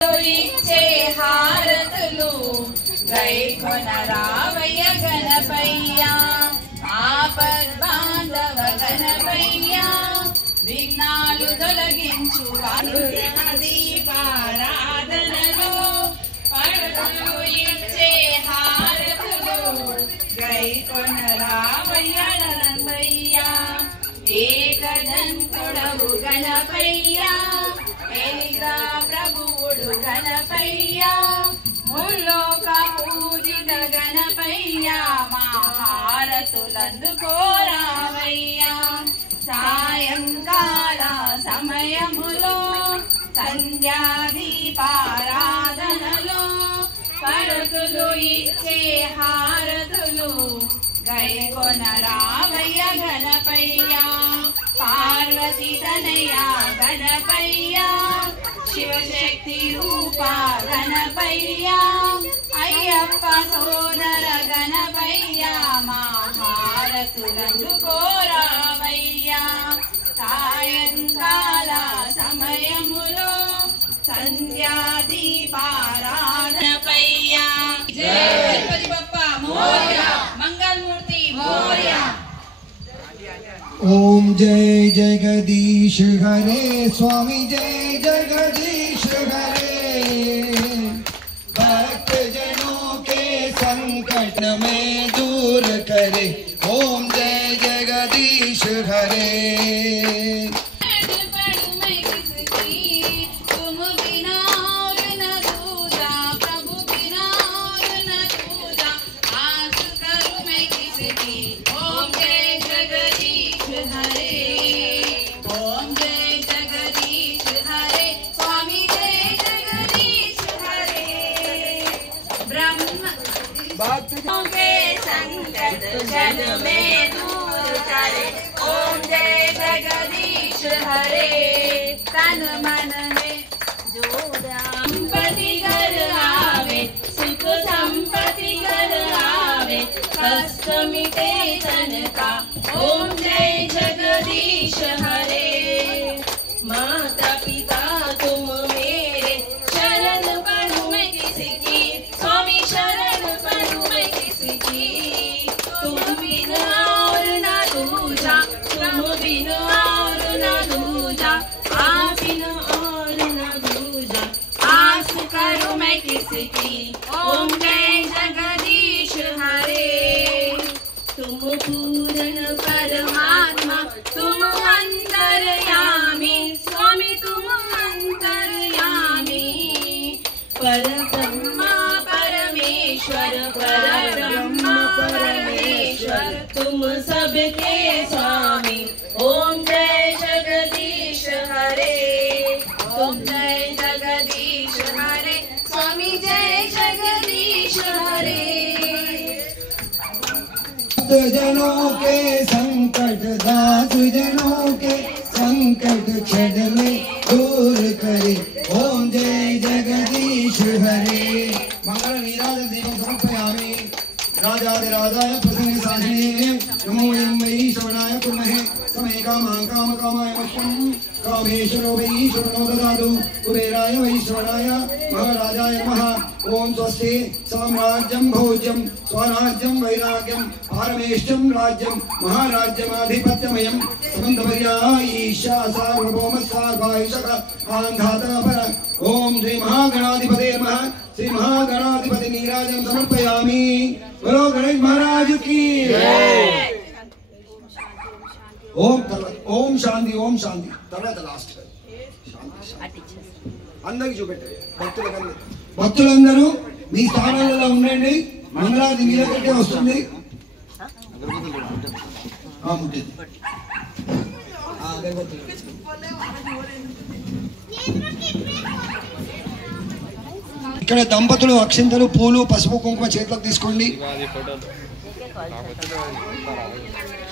ఇచ్చే హారతులు గైకొనరావయ్య గణపయ్య ఆపద్బాంధవ గణపయ్య విఘ్నాలు తొలగించు దీపారాధనలు పడుతులు ఇచ్చే హారతులు గైకొనరావయ్య గణపయ్య ఏకదంతుడవు గణపయ్య ఏలిగా ప్రభువుడు గణపయ్య ముల్లోక పూజిత గణపయ్య మా హారతులందుకోరావయ్య సాయంకాల సమయములో సంధ్యాదీపారాధనలో పడుతులు ఇచ్చే హారతులు గైకొనరావయ్య గణపయ్య పార్వతి తనయ గణపయ్య శివశక్తి రూప గణపయ్య అయ్యప్ప సోదర గణపయ్య మా హారతులందుకోరావయ్య సాయంకాల సమయములో సంధ్యాదీపారాధనపయ్య జయ గణపతి బప్పా మోరియా మంగళమూర్తి మోరియా। ओम जय जगदीश हरे स्वामी जय जगदीश हरे भक्त जनों के संकट में दूर करे ओम जय जगदीश हरे। भक्तों के संकट जग में दूर करे ओम जय जगदीश हरे। तन मन है जोड़ा संपत्ति घर आवे सुख संपत्ति घर आवे कष्ट मिटे तन का ओम जय जगदीश हरे। माता पिता तुम मेरे शरण पढ़ू मैं किसकी स्वामी शरण पढ़ू मैं किसकी तुम बिन और ना दूजा तुम बिन और ना दूजा आप बिन और ना दूजा आस करूं मैं किसकी ओम जय जगदीश हरे। तुम पूर्ण परमात्मा तुम अंतर्यामी स्वामी तुम अंतर्यामी परब्रह्मा परमेश्वर परब्रह्मा परमेश्वर तुम सबके स्वामी ओम जय जगदीश हरे। ओम जय जगदीश हरे स्वामी जय जगदीश हरे। जनों के संकट दास जनों के संकट क्षण में दूर करे ओम जय जगदीश हरे। मंगल नीराज दीपं समर्पयामि राजाधिराजाय प्रसन्न साधिने नमो वै श्रवणाय कुर्महे समय कामां कामकामाय मह्यं कामेश्वरो वै श्रवणो ददातु कुबेराय वै श्रवणाय महाराजाय नमः। ओम स्वस्ति साम्राज्यं भोज्यं स्वराज्यं वैराग्यं पारमेष्ठं राज्यं महाराज्यमाधिपत्यमयं समन्तपर्यायीशा सार्वभौम सार्वायुषक आन्धातपर ओम श्री महागणाधिपते नमः। श्री महागणाधिपति नीराजं समर्पयामि। बोलो गणेश महाराज की ओम शांति తర్వాత లాస్ట్ అందరికి చూపెట్టారు భక్తులందరూ మీ స్థానాలలో ఉండండి మంగళాది మీ దగ్గరికే వస్తుంది ఇక్కడ దంపతులు అక్షింతలు పూలు పసుపు కుంకుమ చేతులకు తీసుకోండి।